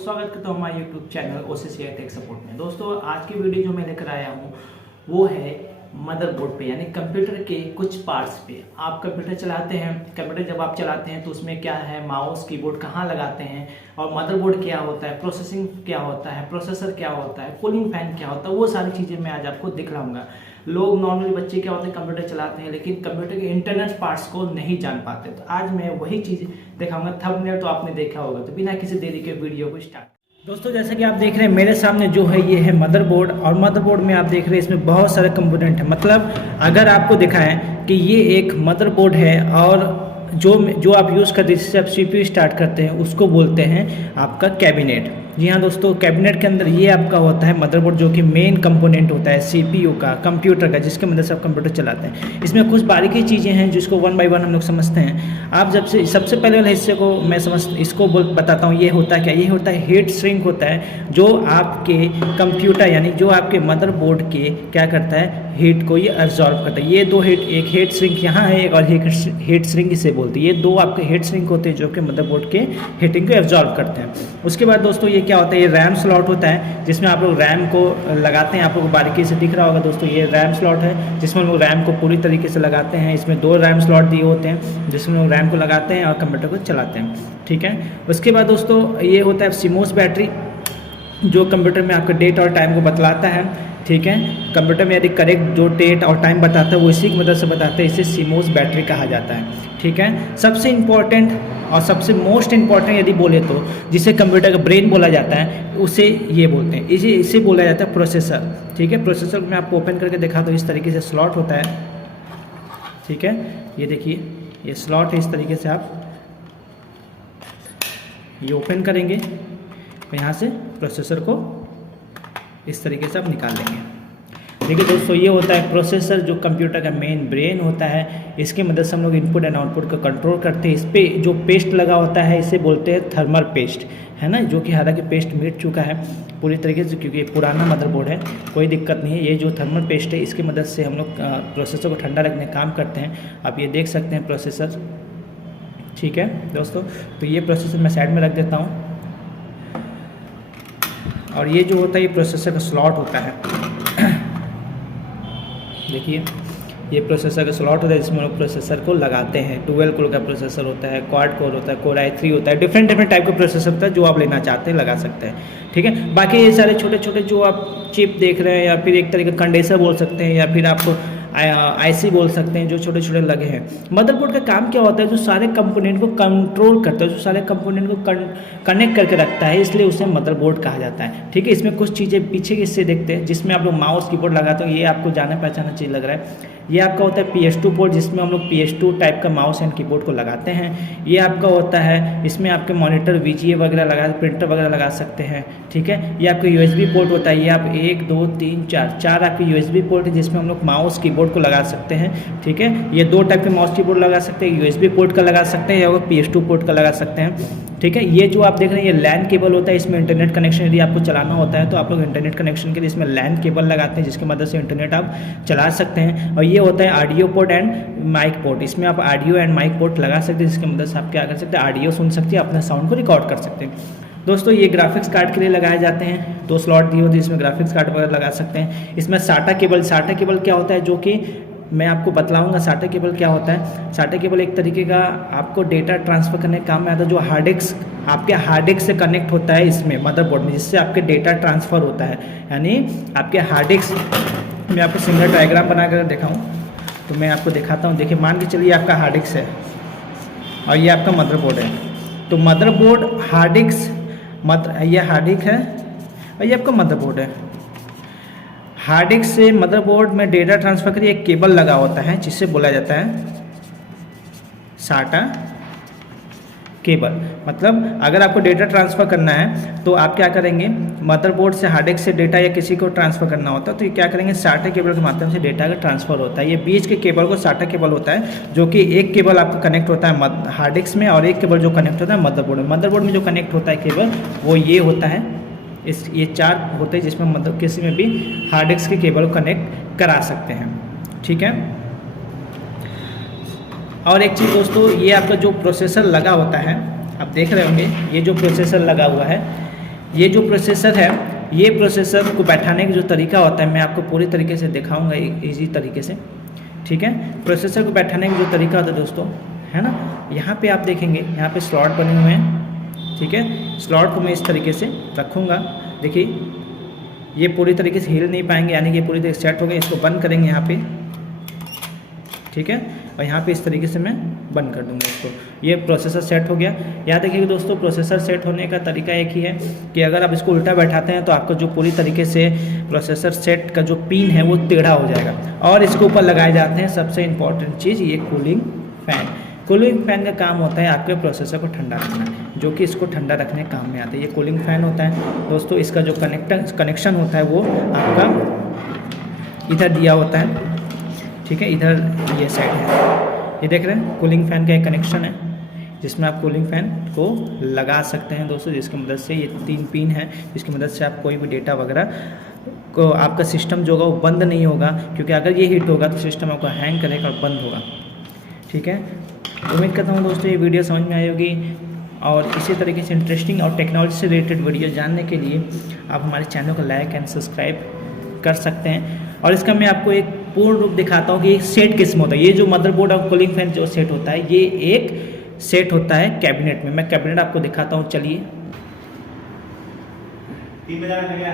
स्वागत करता हूँ हमारे YouTube channel OCCI tech support में। दोस्तों आज की वीडियो जो मैं लेकर आया हूँ वो है मदरबोर्ड पे, यानी कंप्यूटर के कुछ पार्ट्स पे। आप कंप्यूटर चलाते हैं, कंप्यूटर जब आप चलाते हैं तो उसमें क्या है, माउस कीबोर्ड कहाँ लगाते हैं और मदरबोर्ड क्या होता है, प्रोसेसिंग क्या होता है, प्रोसेसर क्या होता है, कूलिंग फैन क्या होता है, वो सारी चीज़ें मैं आज आपको दिखलाऊंगा। लोग नॉर्मली बच्चे क्या होते हैं, कंप्यूटर चलाते हैं लेकिन कंप्यूटर के इंटरनल पार्ट्स को नहीं जान पाते। तो आज मैं वही चीज़ दिखाऊंगा। थंबनेल तो आपने देखा होगा, तो बिना किसी देरी के वीडियो को स्टार्ट। दोस्तों जैसे कि आप देख रहे हैं मेरे सामने जो है ये है मदरबोर्ड, और मदरबोर्ड में आप देख रहे हैं इसमें बहुत सारे कंपोनेंट हैं। मतलब अगर आपको दिखाएं कि ये एक मदरबोर्ड है और जो आप यूज़ करते हैं, जिससे आप CPU स्टार्ट करते हैं, उसको बोलते हैं आपका कैबिनेट। जी हाँ दोस्तों, कैबिनेट के अंदर ये आपका होता है मदरबोर्ड, जो कि मेन कंपोनेंट होता है CPU का, कंप्यूटर का, जिसके मदद से आप कंप्यूटर चलाते हैं। इसमें कुछ बारीकी चीज़ें हैं जिसको वन बाय वन हम लोग समझते हैं। आप सबसे पहले वाले हिस्से को मैं इसको बताता हूँ। ये होता है क्या, ये होता है हीट सिंक होता है, जो आपके कंप्यूटर यानी जो आपके मदरबोर्ड के क्या करता है, हीट को ये एब्जॉर्ब करता है। ये दो एक हीट सिंक यहाँ है और एक हीट सिंक इसे बोलते हैं। ये दो आपके हीट सिंक होते हैं जो कि मदरबोर्ड के हीटिंग को एब्जॉर्ब करते हैं। उसके बाद दोस्तों ये क्या होता है, ये रैम स्लॉट होता है जिसमें आप लोग रैम को लगाते हैं। आप लोग को बारीकी से दिख रहा होगा दोस्तों, ये रैम स्लॉट है जिसमें हम लोग रैम को पूरी तरीके से लगाते हैं। इसमें दो रैम स्लॉट दिए होते हैं जिसमें लोग रैम को लगाते हैं और कंप्यूटर को चलाते हैं। ठीक है, उसके बाद दोस्तों ये होता है CMOS बैटरी, जो कंप्यूटर में आपका डेट और टाइम को बतलाता है। ठीक है, कंप्यूटर में यदि करेक्ट जो डेट और टाइम बताता है वो इसी की मदद से बताता है, इसे CMOS बैटरी कहा जाता है। ठीक है, सबसे इम्पॉर्टेंट और सबसे मोस्ट इम्पॉर्टेंट यदि बोले तो जिसे कंप्यूटर का ब्रेन बोला जाता है, उसे ये बोलते हैं, इसे बोला जाता है प्रोसेसर। ठीक है, प्रोसेसर में आपको ओपन करके दिखा दो। इस तरीके से स्लॉट होता है। ठीक है, ये देखिए ये स्लॉट है। इस तरीके से आप ये ओपन करेंगे तो यहाँ से प्रोसेसर को इस तरीके से आप निकाल लेंगे। देखिए दोस्तों, ये होता है प्रोसेसर, जो कंप्यूटर का मेन ब्रेन होता है। इसकी मदद से हम लोग इनपुट एंड आउटपुट को कंट्रोल करते हैं। इस पर जो पेस्ट लगा होता है इसे बोलते हैं थर्मल पेस्ट, है ना, जो कि हालांकि पेस्ट मिट चुका है पूरी तरीके से, क्योंकि पुराना मदरबोर्ड है, कोई दिक्कत नहीं है। ये जो थर्मल पेस्ट है इसकी मदद से हम लोग प्रोसेसर को ठंडा रखने का काम करते हैं। आप ये देख सकते हैं प्रोसेसर। ठीक है दोस्तों, तो ये प्रोसेसर मैं साइड में रख देता हूँ। और ये जो होता है ये प्रोसेसर का स्लॉट होता है। देखिए ये प्रोसेसर का स्लॉट होता है जिसमें लोग प्रोसेसर को लगाते हैं। 12 कोर का प्रोसेसर होता है, क्वाड कोर होता है, कोर i3 होता है, डिफरेंट टाइप का प्रोसेसर होता है जो आप लेना चाहते हैं लगा सकते हैं। ठीक है, बाकी ये सारे छोटे छोटे जो आप चिप देख रहे हैं, या फिर एक तरीके का कंडेंसर बोल सकते हैं, या फिर आपको IC बोल सकते हैं, जो छोटे छोटे लगे हैं। मदरबोर्ड का काम क्या होता है, जो सारे कंपोनेंट को कंट्रोल करता है, जो सारे कंपोनेंट को कनेक्ट करके रखता है, इसलिए उसे मदरबोर्ड कहा जाता है। ठीक है, इसमें कुछ चीज़ें पीछे के हिस्से देखते हैं जिसमें आप लोग माउस कीबोर्ड लगाते हो। ये आपको जाना पहचाना चीज़ लग रहा है, ये आपका होता है PS2 पोर्ट, जिसमें हम लोग PS2 टाइप का माउस एंड कीबोर्ड को लगाते हैं। ये आपका होता है, इसमें आपके मॉनिटर VGA वगैरह लगा, प्रिंटर वगैरह लगा सकते हैं। ठीक है, ये आपका USB पोर्ट होता है। ये आप 1 2 3 4 आपके USB पोर्ट है जिसमें हम लोग माउस कीबोर्ड को लगा सकते हैं। ठीक है, ये 2 टाइप के माउस कीबोर्ड लगा सकते हैं, USB पोर्ट का लगा सकते हैं या PS2 पोर्ट का लगा सकते हैं। ठीक है, ये जो आप देख रहे हैं ये LAN केबल होता है। इसमें इंटरनेट कनेक्शन यदि आपको चलाना होता है तो आप लोग इंटरनेट कनेक्शन के लिए इसमें LAN केबल लगाते हैं, जिसकी मदद से इंटरनेट आप चला सकते हैं। और ये होता है audio port and mic port. इसमें आप ऑडियो एंड माइक पोर्ट लगा सकते हैं, जिसकी मदद से आप क्या कर सकते हैं, ऑडियो सुन सकते हैं, अपने साउंड को रिकॉर्ड कर सकते हैं। दोस्तों ये ग्राफिक्स कार्ड के लिए लगाए जाते हैं। 2 स्लॉट दिए होते हैं, इसमें ग्राफिक्स कार्ड वगैरह लगा सकते हैं। इसमें SATA केबल क्या होता है, जो कि मैं आपको बतलाऊंगा। SATA केबल क्या होता है। SATA केबल एक तरीके का आपको डेटा ट्रांसफ़र करने का काम में आता है, जो आपके हार्ड डिस्क से कनेक्ट होता है इसमें मदरबोर्ड में, जिससे आपके डेटा ट्रांसफ़र होता है। यानी आपके हार्ड डिस्क में आपको सिंगल डायग्राम बना कर दिखाऊँ तो मैं आपको दिखाता हूँ। देखिए मान के चलिए आपका हार्ड डिस्क है और ये आपका मदरबोर्ड है। तो मदरबोर्ड हार्ड डिस्क ये हार्ड डिस्क है और ये आपका मदरबोर्ड है। हार्ड डिस्क से मदरबोर्ड में डेटा ट्रांसफ़र के लिए एक केबल लगा होता है जिससे बोला जाता है SATA केबल। मतलब अगर आपको डेटा ट्रांसफ़र करना है तो आप क्या करेंगे, मदरबोर्ड से हार्ड डिस्क से डेटा या किसी को ट्रांसफ़र करना होता है तो ये क्या करेंगे, SATA केबल के माध्यम से डेटा का ट्रांसफ़र होता है। ये बीच के केबल को SATA केबल होता है, जो कि एक केबल आपका कनेक्ट होता है हार्ड डिस्क में और एक केबल जो कनेक्ट होता है मदरबोर्ड में। मदरबोर्ड में जो कनेक्ट होता है केबल वो ये होता है, ये 4 होते हैं जिसमें मतलब किसी में भी हार्ड डिस्क के केबल को कनेक्ट करा सकते हैं। ठीक है, और एक चीज़ दोस्तों, ये आपका जो प्रोसेसर लगा होता है, आप देख रहे होंगे ये जो प्रोसेसर लगा हुआ है ये जो प्रोसेसर है, ये प्रोसेसर को बैठाने का जो तरीका होता है मैं आपको पूरी तरीके से दिखाऊंगा इजी तरीके से, ठीक है। प्रोसेसर को बैठाने का जो तरीका होता है दोस्तों, है ना, यहाँ पे आप देखेंगे यहाँ पे स्लॉट बने हुए हैं, ठीक है। स्लॉट को मैं इस तरीके से रखूँगा, देखिए ये पूरी तरीके से हिल नहीं पाएंगे, यानी कि ये पूरी तरीके से सेट हो गए। इसको बंद करेंगे यहाँ पे, ठीक है, और यहाँ पे इस तरीके से मैं बंद कर दूंगा इसको। ये प्रोसेसर सेट हो गया। यहाँ देखिए दोस्तों, प्रोसेसर सेट होने का तरीका एक ही है कि अगर आप इसको उल्टा बैठाते हैं तो आपका जो पूरी तरीके से प्रोसेसर सेट का जो पिन है वो टेढ़ा हो जाएगा। और इसके ऊपर लगाए जाते हैं सबसे इम्पॉर्टेंट चीज़, ये कूलिंग फैन। कूलिंग फैन का काम होता है आपके प्रोसेसर को ठंडा रखना, जो कि इसको ठंडा रखने काम में आता है। ये कूलिंग फैन होता है दोस्तों। इसका जो कनेक्शन होता है वो आपका इधर दिया होता है, ठीक है, इधर ये साइड है, ये देख रहे हैं कूलिंग फैन का एक कनेक्शन है जिसमें आप कूलिंग फैन को लगा सकते हैं दोस्तों, जिसकी मदद से ये 3 पिन है जिसकी मदद से आप कोई भी डेटा वगैरह को, आपका सिस्टम जो होगा वो बंद नहीं होगा, क्योंकि अगर ये हिट होगा तो सिस्टम आपका हैंग करेगा और बंद होगा, ठीक है। उम्मीद करता हूँ दोस्तों ये वीडियो समझ में आई होगी, और इसी तरीके से इंटरेस्टिंग और टेक्नोलॉजी से रिलेटेड वीडियो जानने के लिए आप हमारे चैनल को लाइक एंड सब्सक्राइब कर सकते हैं। और इसका मैं आपको एक पूर्ण रूप दिखाता हूँ कि सेट किस्म होता है। ये जो मदरबोर्ड और कूलिंग फैन जो सेट होता है, ये एक सेट होता है कैबिनेट में। मैं कैबिनेट आपको दिखाता हूँ, चलिए। 3 बजा गया।